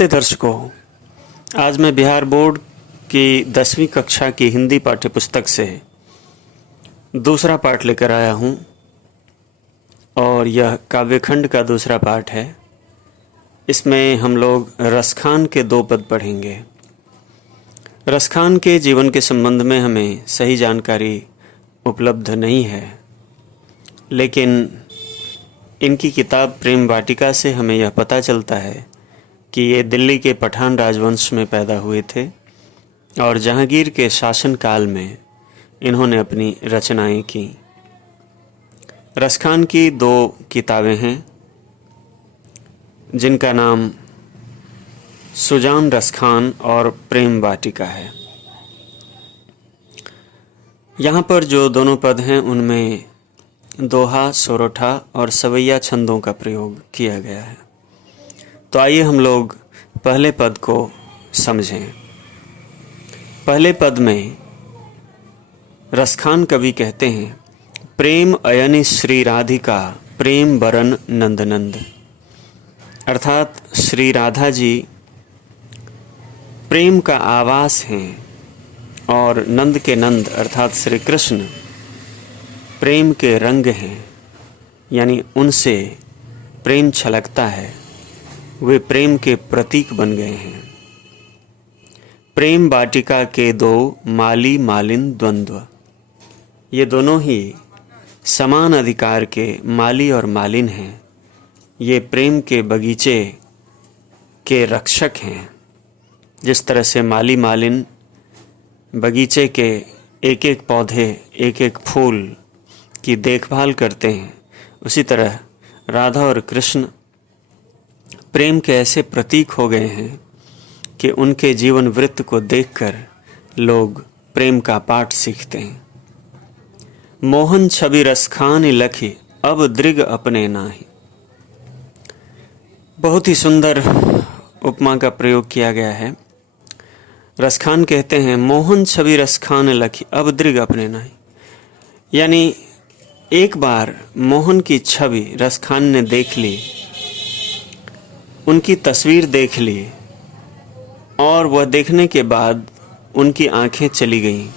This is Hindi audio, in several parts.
नमस्ते दर्शकों। आज मैं बिहार बोर्ड की 10वीं कक्षा की हिंदी पाठ्यपुस्तक से दूसरा पाठ लेकर आया हूं और यह काव्यखंड का दूसरा पाठ है। इसमें हम लोग रसखान के 2 पद पढ़ेंगे। रसखान के जीवन के संबंध में हमें सही जानकारी उपलब्ध नहीं है, लेकिन इनकी किताब प्रेम वाटिका से हमें यह पता चलता है कि ये दिल्ली के पठान राजवंश में पैदा हुए थे और जहांगीर के शासनकाल में इन्होंने अपनी रचनाएं की। रसखान की 2 किताबें हैं जिनका नाम सुजान रसखान और प्रेम वाटिका है। यहाँ पर जो दोनों पद हैं उनमें दोहा, सोरठा और सवैया छंदों का प्रयोग किया गया है। तो आइए हम लोग पहले पद को समझें। पहले पद में रसखान कवि कहते हैं, प्रेम अयनि श्री राधिका प्रेम बरन नंद नंद। अर्थात श्री राधा जी प्रेम का आवास हैं और नंद के नंद अर्थात श्री कृष्ण प्रेम के रंग हैं, यानी उनसे प्रेम छलकता है, वे प्रेम के प्रतीक बन गए हैं। प्रेम वाटिका के 2 माली मालिन द्वंद्व, ये दोनों ही समान अधिकार के माली और मालिन हैं। ये प्रेम के बगीचे के रक्षक हैं। जिस तरह से माली मालिन बगीचे के एक एक पौधे, एक एक फूल की देखभाल करते हैं, उसी तरह राधा और कृष्ण प्रेम के ऐसे प्रतीक हो गए हैं कि उनके जीवन वृत्त को देखकर लोग प्रेम का पाठ सीखते हैं। मोहन छवि रसखान लखी अब दृग अपने नाही। बहुत ही सुंदर उपमा का प्रयोग किया गया है। रसखान कहते हैं, मोहन छवि रसखान लखी अब दृग अपने नाही, यानी एक बार मोहन की छवि रसखान ने देख ली, उनकी तस्वीर देख ली और वह देखने के बाद उनकी आंखें चली गईं।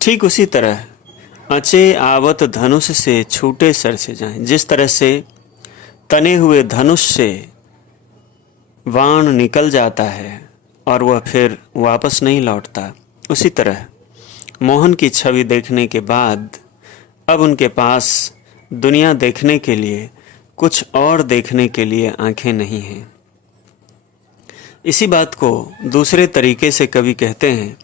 ठीक उसी तरह अचे आवत धनुष से छूटे सर से जाएं। जिस तरह से तने हुए धनुष से बाण निकल जाता है और वह फिर वापस नहीं लौटता, उसी तरह मोहन की छवि देखने के बाद अब उनके पास दुनिया देखने के लिए, कुछ और देखने के लिए आंखें नहीं हैं। इसी बात को दूसरे तरीके से कवि कहते हैं,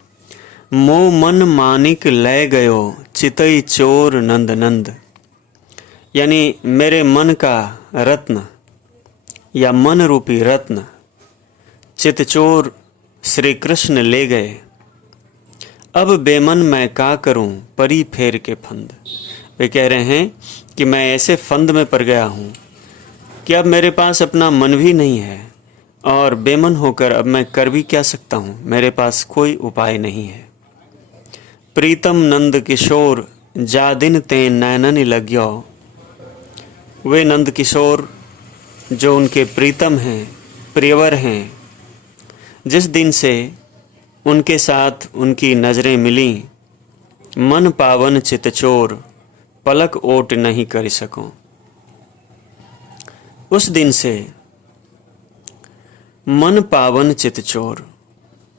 मो मन मानिक लय गयो चितई चोर नंद नंद, यानी मेरे मन का रत्न या मन रूपी रत्न चितचोर श्री कृष्ण ले गए। अब बेमन मैं का करूं परी फेर के फंद। वे कह रहे हैं कि मैं ऐसे फंद में पड़ गया हूं कि अब मेरे पास अपना मन भी नहीं है और बेमन होकर अब मैं कर भी क्या सकता हूँ, मेरे पास कोई उपाय नहीं है। प्रीतम नंद किशोर जा दिन ते नैनन लग्यो। वे नंद किशोर जो उनके प्रीतम हैं, प्रियवर हैं, जिस दिन से उनके साथ उनकी नज़रें मिली, मन पावन चितचोर पलक ओट नहीं कर सकूं। उस दिन से मन पावन चितचोर,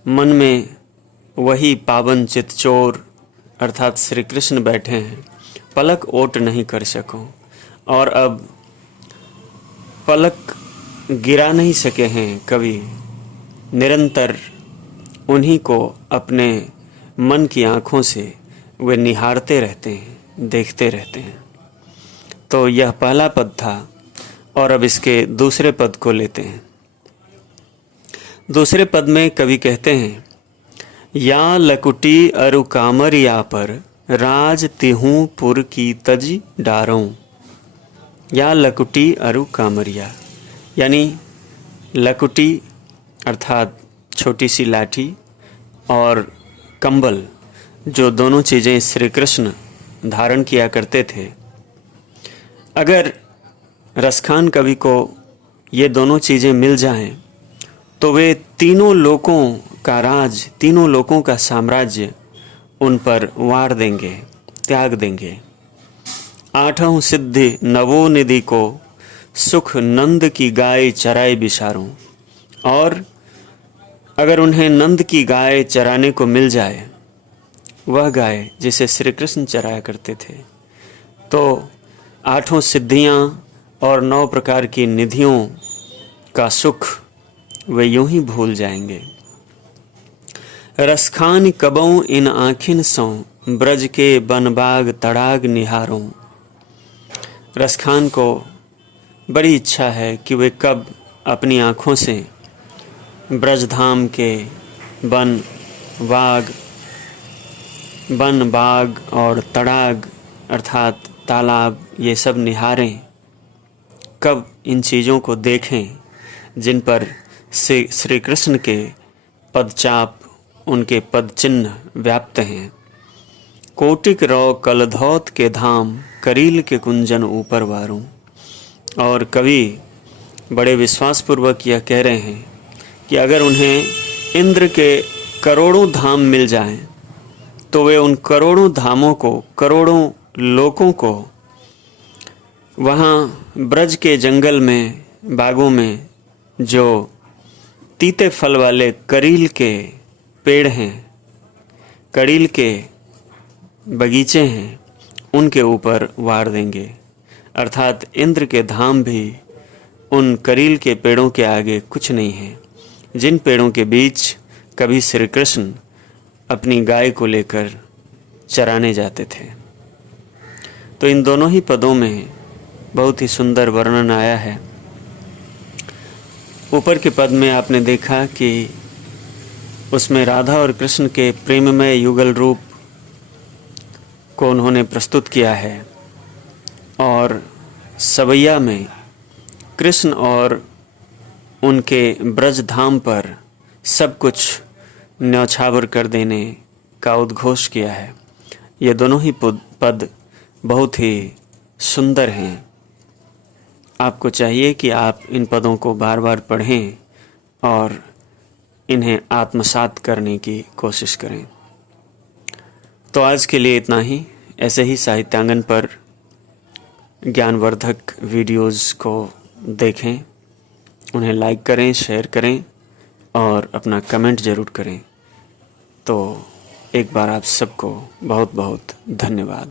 मन में वही पावन चितचोर अर्थात श्री कृष्ण बैठे हैं, पलक ओट नहीं कर सकूं और अब पलक गिरा नहीं सके हैं कवि। निरंतर उन्हीं को अपने मन की आँखों से वे निहारते रहते हैं, देखते रहते हैं। तो यह पहला पद था और अब इसके दूसरे पद को लेते हैं। दूसरे पद में कवि कहते हैं, या लकुटी अरु कामरिया पर राज तिहूं पुर की तज डारों। या लकुटी अरु कामरिया, यानी लकुटी अर्थात छोटी सी लाठी और कंबल, जो दोनों चीज़ें श्री कृष्ण धारण किया करते थे। अगर रसखान कवि को ये दोनों चीज़ें मिल जाएं तो वे तीनों लोकों का राज, तीनों लोकों का साम्राज्य उन पर वार देंगे, त्याग देंगे। आठों सिद्धि नवो निधि को सुख नंद की गाय चराए बिसारूं। और अगर उन्हें नंद की गाय चराने को मिल जाए, वह गाय जिसे श्री कृष्ण चराया करते थे, तो आठों सिद्धियां और 9 प्रकार की निधियों का सुख वे यूं ही भूल जाएंगे। रसखान कबों इन आँखिन सो ब्रज के बनबाग तड़ाग निहारों। रसखान को बड़ी इच्छा है कि वे कब अपनी आँखों से ब्रजधाम के वन बाग और तड़ाग अर्थात तालाब ये सब निहारें, कब इन चीज़ों को देखें जिन पर श्री कृष्ण के पदचाप, उनके पद चिन्ह व्याप्त हैं। कोटिक रौ कलधौत के धाम करील के कुंजन ऊपर वारूं। और कवि बड़े विश्वासपूर्वक यह कह रहे हैं कि अगर उन्हें इंद्र के करोड़ों धाम मिल जाएं, तो वे उन करोड़ों धामों को, करोड़ों लोकों को वहाँ ब्रज के जंगल में, बागों में जो तीते फल वाले करील के पेड़ हैं, करील के बगीचे हैं, उनके ऊपर वार देंगे। अर्थात इंद्र के धाम भी उन करील के पेड़ों के आगे कुछ नहीं है, जिन पेड़ों के बीच कभी श्री कृष्ण अपनी गाय को लेकर चराने जाते थे। तो इन दोनों ही पदों में बहुत ही सुंदर वर्णन आया है। ऊपर के पद में आपने देखा कि उसमें राधा और कृष्ण के प्रेममय युगल रूप को उन्होंने प्रस्तुत किया है, और सवैया में कृष्ण और उनके ब्रज धाम पर सब कुछ न्यौछावर कर देने का उद्घोष किया है। ये दोनों ही पद बहुत ही सुंदर हैं। आपको चाहिए कि आप इन पदों को बार बार पढ़ें और इन्हें आत्मसात करने की कोशिश करें। तो आज के लिए इतना ही। ऐसे ही साहित्यांगन पर ज्ञानवर्धक वीडियोस को देखें, उन्हें लाइक करें, शेयर करें और अपना कमेंट ज़रूर करें। तो एक बार आप सबको बहुत बहुत धन्यवाद।